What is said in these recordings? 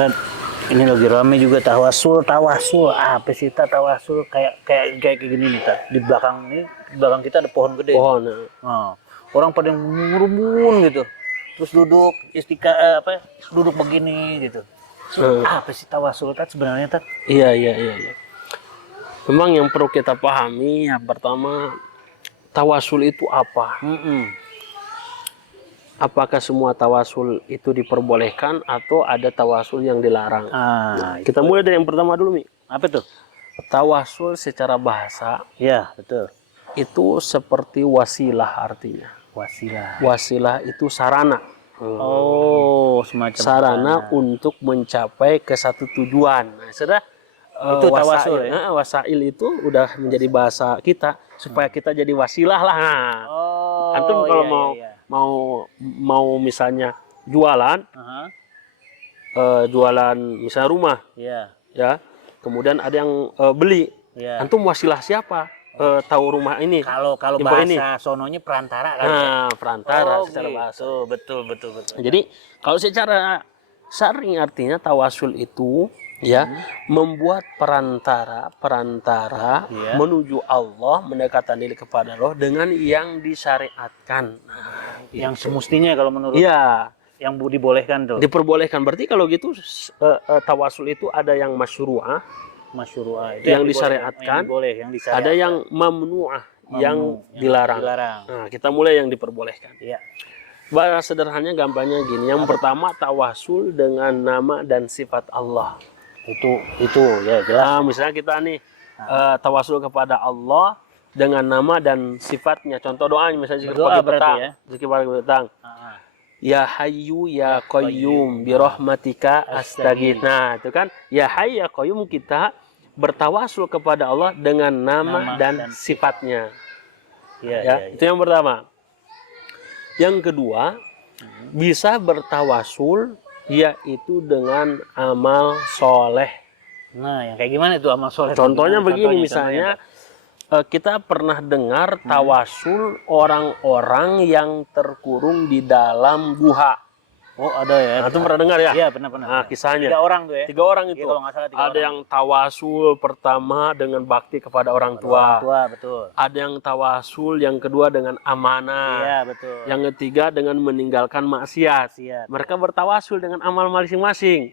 Dan ini lagi rame juga tawasul. Apa sih tawasul? Kayak gini nih, di belakang kita ada pohon gede. Pohon. Nah, orang pada ngurumun gitu. Terus duduk duduk begini gitu. Apa sih tawasul sebenarnya Tat? Iya. Memang yang perlu kita pahami yang pertama, tawasul itu apa? Apakah semua tawasul itu diperbolehkan atau ada tawasul yang dilarang? Kita mulai dari yang pertama dulu, Mi. Apa tuh? Tawasul secara bahasa, Ya, betul. itu seperti wasilah artinya. Wasilah itu sarana. Semacam sarana untuk mencapai ke satu tujuan. Nah, sudah itu tawasul ya? Wasail itu udah menjadi bahasa kita supaya kita jadi wasilah lah. Nah, antum kalau mau misalnya jualan, jualan misalnya rumah, ya, kemudian ada yang beli, antum wasilah siapa? Tahu rumah ini. Kalau bahasa sononya perantara kan? Perantara secara bahasa. Betul. Jadi kalau secara syar'i artinya tawasul itu membuat perantara menuju Allah, mendekatkan diri kepada Allah dengan yang disyariatkan. Yang semestinya kalau menurut yang dibolehkan tuh. Diperbolehkan. Berarti kalau gitu tawasul itu ada yang masyru'ah itu yang disyariatkan, ada yang mamnu'ah yang dilarang. Nah, kita mulai yang diperbolehkan. Bahasa sederhananya gampangnya gini. Yang pertama, tawasul dengan nama dan sifat Allah. Itu ya jelas. Nah, misalnya kita nih tawasul kepada Allah dengan nama dan sifatnya. Contoh doanya misalnya zikir pagi petang. Ya Hayyu ya Qayyum birahmatika astaghits. Nah, itu kan ya Hayyu ya Qayyum, kita bertawasul kepada Allah dengan nama dan sifatnya. Itu yang pertama. Yang kedua, bisa bertawasul yaitu dengan amal soleh. Nah, yang kayak gimana itu amal soleh? Contohnya begini, misalnya kita pernah dengar tawasul orang-orang yang terkurung di dalam guha. Ada ya. Nah, itu pernah dengar ya? Iya, pernah. Nah, kisahnya. 3 orang tuh ya. 3 orang itu. Kalau nggak salah 3 ada orang. yang tawasul pertama dengan bakti kepada orang tua. Betul. Ada yang tawasul yang kedua dengan amanah. Iya, betul. Yang ketiga dengan meninggalkan maksiat. Mereka bertawasul dengan amal masing-masing.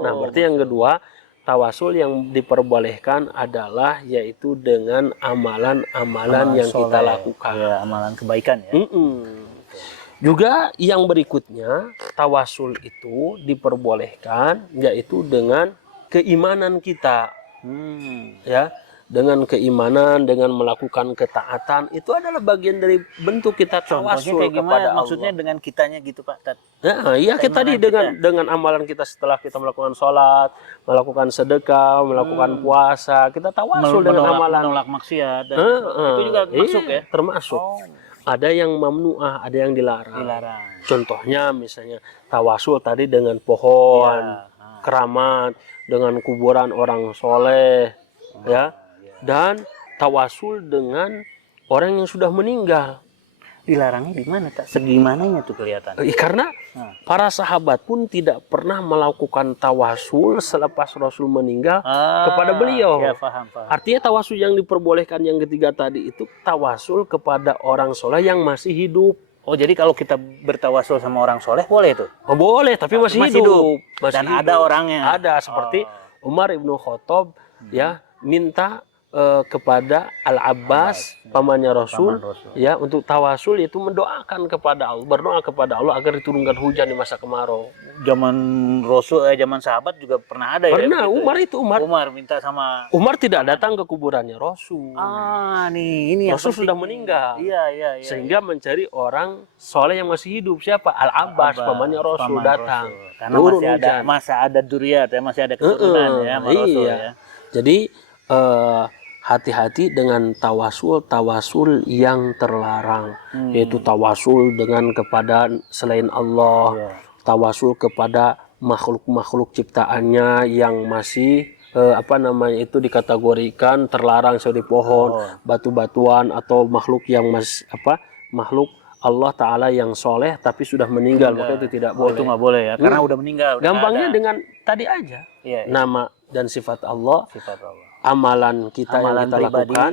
Nah, berarti yang kedua, tawasul yang diperbolehkan adalah yaitu dengan amalan-amalan yang kita lakukan. Ya, amalan kebaikan ya. Juga yang berikutnya, tawasul itu diperbolehkan yaitu dengan keimanan kita. Ya, dengan keimanan, dengan melakukan ketaatan, itu adalah bagian dari bentuk kita tawasul kepada Allah. Maksudnya dengan kitanya gitu, Pak Tat? Nah, iya, kita tadi dengan amalan kita setelah kita melakukan sholat, melakukan sedekah, melakukan puasa, kita tawasul dengan amalan. Menolak maksiat. Itu juga masuk ya? Termasuk. Ada yang mamnu'ah, ada yang dilarang. Contohnya misalnya tawasul tadi dengan pohon, keramat, dengan kuburan orang soleh, dan tawasul dengan orang yang sudah meninggal. Dilarangnya di mana, tak? Segimananya tuh kelihatan? Karena para sahabat pun tidak pernah melakukan tawasul selepas Rasul meninggal kepada beliau. Ya, paham. Artinya tawasul yang diperbolehkan yang ketiga tadi itu tawasul kepada orang soleh yang masih hidup. Jadi kalau kita bertawasul sama orang soleh boleh tuh? Boleh, tapi masih hidup. Dan ada orangnya? Ada, seperti Umar ibnu Khattab minta kepada Al-Abbas, pamannya Rasul, untuk tawasul, yaitu mendoakan kepada Allah, berdoa kepada Allah agar diturunkan hujan di masa kemarau. Zaman Rasul, zaman sahabat juga pernah ada ya? Pernah, Umar minta sama... Umar tidak datang ke kuburannya Rasul. Ini Rasul sudah meninggal. Iya. Sehingga mencari orang soleh yang masih hidup. Siapa? Al-Abbas, pamannya Rasul datang. Karena masih ada duriat ya, masih ada keturunan ya, sama Rasul ya. Jadi hati-hati dengan tawasul yang terlarang, yaitu tawasul dengan kepada selain Allah, tawasul kepada makhluk-makhluk ciptaannya yang masih dikategorikan terlarang, seperti pohon, batu-batuan, atau makhluk yang makhluk Allah Ta'ala yang soleh tapi sudah meninggal, maka itu tidak Oh, boleh. itu nggak boleh ya, karena udah meninggal. Udah Gampangnya nggak ada. dengan tadi aja, Iya, iya. nama dan sifat Allah, Sifat Allah. amalan kita Amalan yang kita pribadi, lakukan,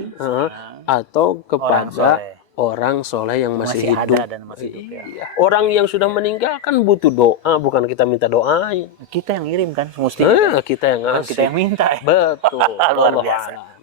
atau Orang kepada soleh. orang soleh yang masih hidup. ada dan masih hidup ya. Iya. Orang yang sudah meninggal kan butuh doa, bukan kita minta doain. Kita yang ngirim kan, semestinya. Kita yang Bukan ngasih. kita yang minta ya. Betul. Luar Allah biasa. A'lam.